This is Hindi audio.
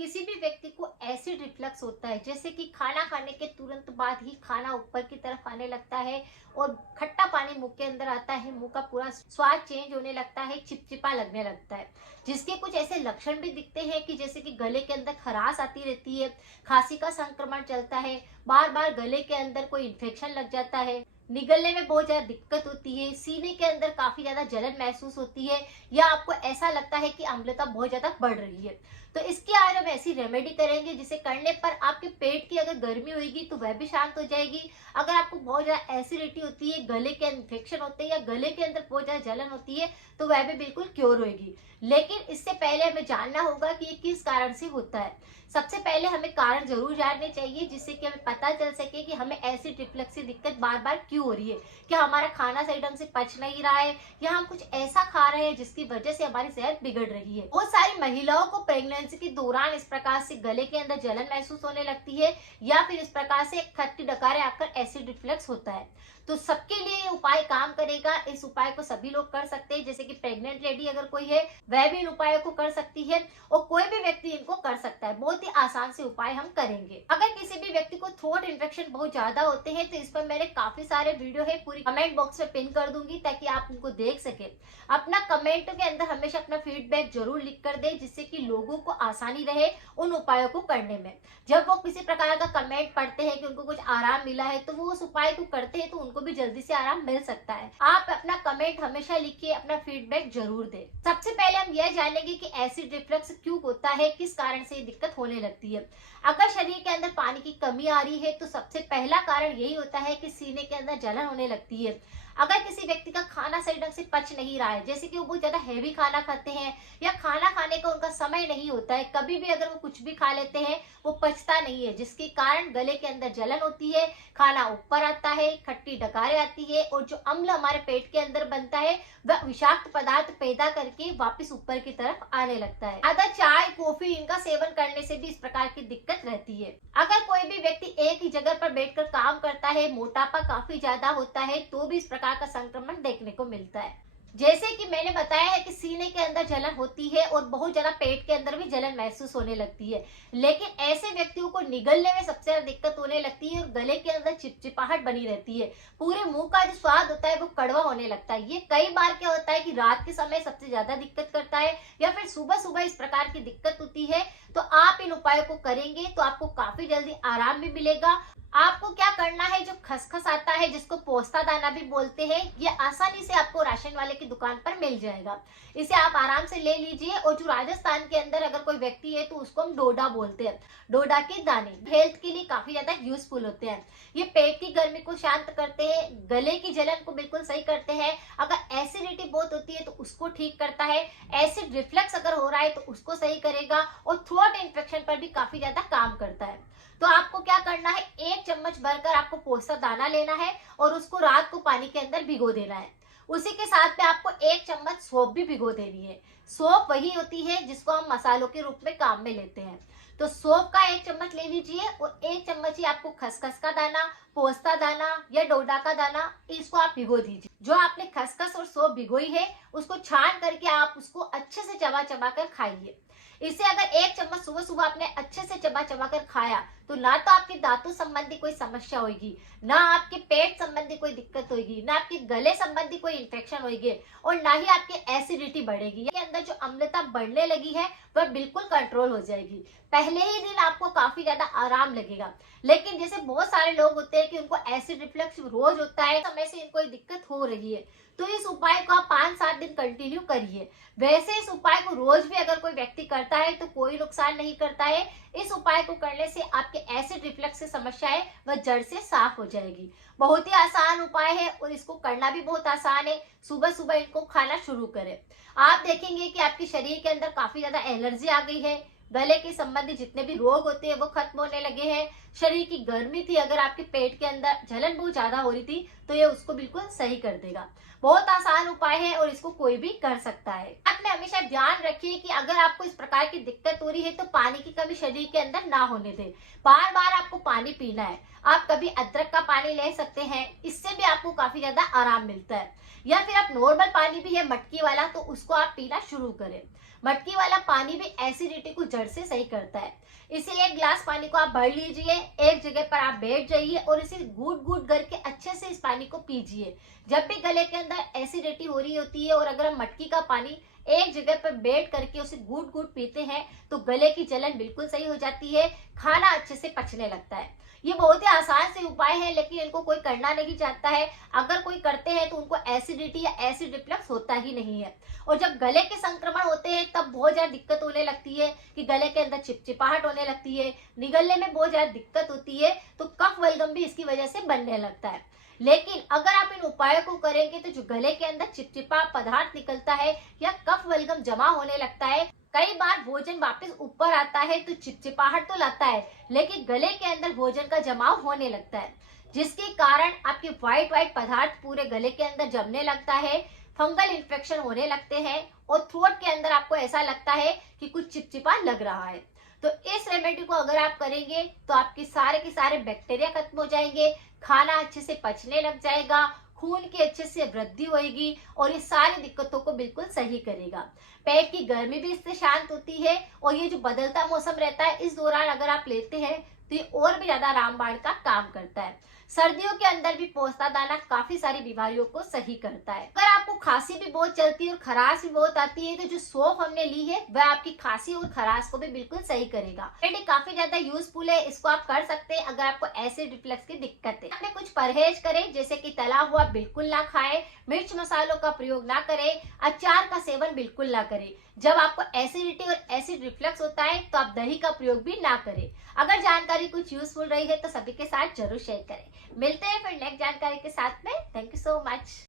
किसी भी व्यक्ति को एसिड रिफ्लक्स होता है, जैसे कि खाना खाने के तुरंत बाद ही खाना ऊपर की तरफ आने लगता है और खट्टा पानी मुंह के अंदर आता है, मुंह का पूरा स्वाद चेंज होने लगता है, चिपचिपा लगने लगता है। जिसके कुछ ऐसे लक्षण भी दिखते हैं कि जैसे कि गले के अंदर खराश आती रहती है, खांसी का संक्रमण चलता है, बार बार गले के अंदर कोई इन्फेक्शन लग जाता है, निगलने में बहुत ज्यादा दिक्कत होती है, सीने के अंदर काफी ज्यादा जलन महसूस होती है, या आपको ऐसा लगता है कि अम्लता बहुत ज्यादा बढ़ रही है। तो इसके आज हम ऐसी रेमेडी करेंगे जिसे करने पर आपके पेट की अगर गर्मी होगी तो वह भी शांत हो जाएगी। अगर आपको बहुत ज्यादा एसिडिटी होती है, गले के इन्फेक्शन होते हैं या गले के अंदर बहुत ज्यादा जलन होती है, तो वह भी बिल्कुल क्योर होगी। लेकिन इससे पहले हमें जानना होगा कि ये किस कारण से होता है। सबसे पहले हमें कारण जरूर जानने चाहिए, जिससे कि हमें पता चल सके कि हमें एसिड रिफ्लक्स की दिक्कत बार बार क्यों हो रही है। क्या हमारा खाना सही ढंग से पच नहीं रहा है, या हम कुछ ऐसा खा रहे हैं जिसकी वजह से हमारी सेहत बिगड़ रही है। बहुत सारी महिलाओं को प्रेगनेंसी के दौरान इस प्रकार से गले के अंदर जलन महसूस होने लगती है, या फिर इस प्रकार से खट्टी डकारें आकर एसिड रिफ्लक्स होता है। तो सबके लिए ये उपाय काम करेगा। इस उपाय को सभी लोग कर सकते हैं, जैसे कि प्रेग्नेंट लेडी अगर कोई है वह भी इन उपायों को कर सकती है, और कोई भी व्यक्ति इनको कर सकता है। बहुत ही आसान से उपाय हम करेंगे। अगर किसी भी व्यक्ति को थ्रोट इन्फेक्शन बहुत ज्यादा होते हैं तो इस पर मेरे काफी सारे वीडियो है, पूरी कमेंट बॉक्स में पिन कर दूंगी ताकि आप उनको देख सके। अपना कमेंट के अंदर हमेशा अपना फीडबैक जरूर लिख कर दे, जिससे कि लोगों को आसानी रहे उन उपायों को करने में। जब वो किसी प्रकार का कमेंट पढ़ते हैं कि उनको कुछ आराम मिला है, तो वो उस उपाय को करते हैं तो उनको भी जल्दी से आराम मिल सकता है। आप अपना कमेंट हमेशा लिखिए, अपना फीडबैक जरूर दें। सबसे पहले हम यह जानेंगे कि एसिड रिफ्लक्स क्यों होता है, किस कारण से ये दिक्कत होने लगती है। अगर शरीर के अंदर पानी की कमी आ रही है तो सबसे पहला कारण यही होता है कि सीने के अंदर जलन होने लगती है। अगर किसी व्यक्ति का खाना सही ढंग से पच नहीं रहा है, जैसे कि वो बहुत ज्यादा हैवी खाना खाते हैं, या खाना खाने का उनका समय नहीं होता है, कभी भी अगर वो कुछ भी खा लेते हैं वो पचता नहीं है, जिसके कारण गले के अंदर जलन होती है, खाना ऊपर आता है, खट्टी डकारें आती है, और जो अम्ल हमारे पेट के अंदर बनता है वह विषाक्त पदार्थ पैदा करके वापस ऊपर की तरफ आने लगता है। ज्यादा चाय कॉफी इनका सेवन करने से भी इस प्रकार की दिक्कत रहती है। अगर कोई भी व्यक्ति एक ही जगह पर बैठकर काम करता है, मोटापा काफी ज्यादा होता है, तो भी इस प्रकार का संक्रमण देखने को मिलता है। जैसे कि मैंने बताया है कि सीने के अंदर जलन होती है और बहुत ज्यादा पेट के अंदर भी जलन महसूस होने लगती है, लेकिन ऐसे व्यक्तियों को निगलने में सबसे ज्यादा दिक्कत होने लगती है और गले के अंदर चिपचिपाहट बनी रहती है। पूरे मुंह का जो स्वाद होता है वो कड़वा होने लगता है। ये कई बार क्या होता है कि रात के समय सबसे ज्यादा दिक्कत करता है, या फिर सुबह सुबह इस प्रकार की दिक्कत होती है। तो आप इन उपायों को करेंगे तो आपको काफी जल्दी आराम भी मिलेगा। आपको क्या करना है, जो खसखस आता है जिसको पोस्ता दाना भी बोलते हैं, ये आसानी से आपको राशन वाले की दुकान पर मिल जाएगा। इसे आप आराम से ले लीजिए। और जो राजस्थान के अंदर अगर कोई व्यक्ति है तो उसको हम डोडा बोलते हैं। डोडा के दाने हेल्थ के लिए काफी ज्यादा यूजफुल होते हैं। ये पेट की गर्मी को शांत करते हैं, गले की जलन को बिल्कुल सही करते हैं, अगर एसिडिटी बहुत होती है तो उसको ठीक करता है, एसिड रिफ्लक्स अगर हो रहा है तो उसको सही करेगा, और थ्रोट इन्फेक्शन पर भी काफी ज्यादा काम करता है। तो आपको क्या करना है, एक चम्मच भरकर आपको पोस्ता दाना लेना है और उसको रात को पानी के अंदर भिगो देना है। उसी के साथ में आपको एक चम्मच सौंफ भी भिगो देनी है। सौंफ वही होती है जिसको हम मसालों के रूप में काम में लेते हैं। तो सौंफ का एक चम्मच ले लीजिए, और एक चम्मच ही आपको खसखस का दाना, पोस्ता दाना या डोडा का दाना, इसको आप भिगो दीजिए। जो आपने खसखस और सौंफ भिगोई है उसको छान करके आप उसको अच्छे से चबा चबा कर खाइए। इसे अगर एक चम्मच सुबह सुबह आपने अच्छे से चबा चबा कर खाया तो ना तो आपके दांतों संबंधी कोई समस्या होगी, ना आपके पेट संबंधी कोई दिक्कत होगी, ना आपके गले संबंधी कोई इन्फेक्शन होगी, और ना ही आपकी एसिडिटी बढ़ेगी। ये अंदर जो अम्लता बढ़ने लगी है वह बिल्कुल कंट्रोल हो जाएगी। पहले ही दिन आपको काफी ज्यादा आराम लगेगा। लेकिन जैसे बहुत सारे लोग होते हैं कि उनको एसिड रिफ्लक्स रोज होता है, समय से इनको दिक्कत हो रही है, तो इस उपाय को आप 5-7 दिन कंटिन्यू करिए। वैसे इस उपाय को रोज भी अगर कोई व्यक्ति करता है तो कोई नुकसान नहीं करता है। इस उपाय को करने से आपके एसिड रिफ्लक्स की समस्या है वह जड़ से साफ हो जाएगी। बहुत ही आसान उपाय है और इसको करना भी बहुत आसान है। सुबह सुबह इनको खाना शुरू करें, आप देखेंगे कि आपके शरीर के अंदर काफी ज्यादा एलर्जी आ गई है, गले के संबंधी जितने भी रोग होते हैं वो खत्म होने लगे हैं, शरीर की गर्मी थी, अगर आपके पेट के अंदर जलन बहुत ज्यादा हो रही थी, तो ये उसको बिल्कुल सही कर देगा। बहुत आसान उपाय है और इसको कोई भी कर सकता है। साथ में हमेशा ध्यान रखिए कि अगर आपको इस प्रकार की दिक्कत हो रही है तो पानी की कमी शरीर के अंदर ना होने दें। बार बार आपको पानी पीना है। आप कभी अदरक का पानी ले सकते हैं, इससे भी आपको काफी ज्यादा आराम मिलता है। या फिर आप नॉर्मल पानी भी है मटकी वाला, तो उसको आप पीना शुरू करें। मटकी वाला पानी भी एसिडिटी को जड़ से सही करता है। इसे 1 गिलास पानी को आप भर लीजिए, एक जगह पर आप बैठ जाइए और इसे घूट घूट करके अच्छे से इस पानी को पीजिए। जब भी गले के अंदर एसिडिटी हो रही होती है और अगर हम मटकी का पानी एक जगह पर बैठ करके उसे घूट घूट पीते हैं तो गले की जलन बिल्कुल सही हो जाती है, खाना अच्छे से पचने लगता है। ये बहुत ही आसान से उपाय है, लेकिन इनको कोई करना नहीं चाहता है। अगर कोई करते हैं तो उनको एसिडिटी या एसिड रिफ्लक्स होता ही नहीं है। और जब गले के संक्रमण होते हैं तब बहुत ज्यादा दिक्कत होने लगती है कि गले के अंदर चिपचिपाहट होने लगती है, निगलने में बहुत ज्यादा दिक्कत होती है, तो कफ बलगम भी इसकी वजह से बनने लगता है। लेकिन अगर आप इन उपायों को करेंगे तो जो गले के अंदर चिपचिपा पदार्थ निकलता है या कफ बलगम जमा होने लगता है, कई बार भोजन वापस ऊपर आता है तो चिपचिपाहट तो लाता है, लेकिन गले के अंदर भोजन का जमाव होने लगता है, जिसके कारण आपके व्हाइट व्हाइट पदार्थ पूरे गले के अंदर जमने लगता है, फंगल इन्फेक्शन होने लगते हैं और थ्रोट के अंदर आपको ऐसा लगता है कि कुछ चिपचिपा लग रहा है। तो इस रेमेडी को अगर आप करेंगे तो आपके सारे के सारे बैक्टीरिया खत्म हो जाएंगे, खाना अच्छे से पचने लग जाएगा, खून की अच्छे से वृद्धि होगी और ये सारी दिक्कतों को बिल्कुल सही करेगा। पेट की गर्मी भी इससे शांत होती है और ये जो बदलता मौसम रहता है इस दौरान अगर आप लेते हैं तो ये और भी ज्यादा रामबाण का काम करता है। सर्दियों के अंदर भी पोस्ता दाना काफी सारी बीमारियों को सही करता है। अगर आपको खांसी भी बहुत चलती है और खराश भी बहुत आती है तो जो सौंफ हमने ली है वह आपकी खांसी और खराश को भी बिल्कुल सही करेगा। ये काफी ज्यादा यूजफुल है, इसको आप कर सकते हैं अगर आपको एसिड रिफ्लक्स की दिक्कत है। आपने कुछ परहेज करें, जैसे कि तला हुआ बिल्कुल ना खाएं, मिर्च मसालों का प्रयोग ना करें, अचार का सेवन बिल्कुल ना करें। जब आपको एसिडिटी और एसिड रिफ्लक्स होता है तो आप दही का प्रयोग भी ना करें। अगर जानकारी कुछ यूजफुल रही है तो सभी के साथ जरूर शेयर करें। मिलते हैं फिर नेक्स्ट जानकारी के साथ में। Thank you so much.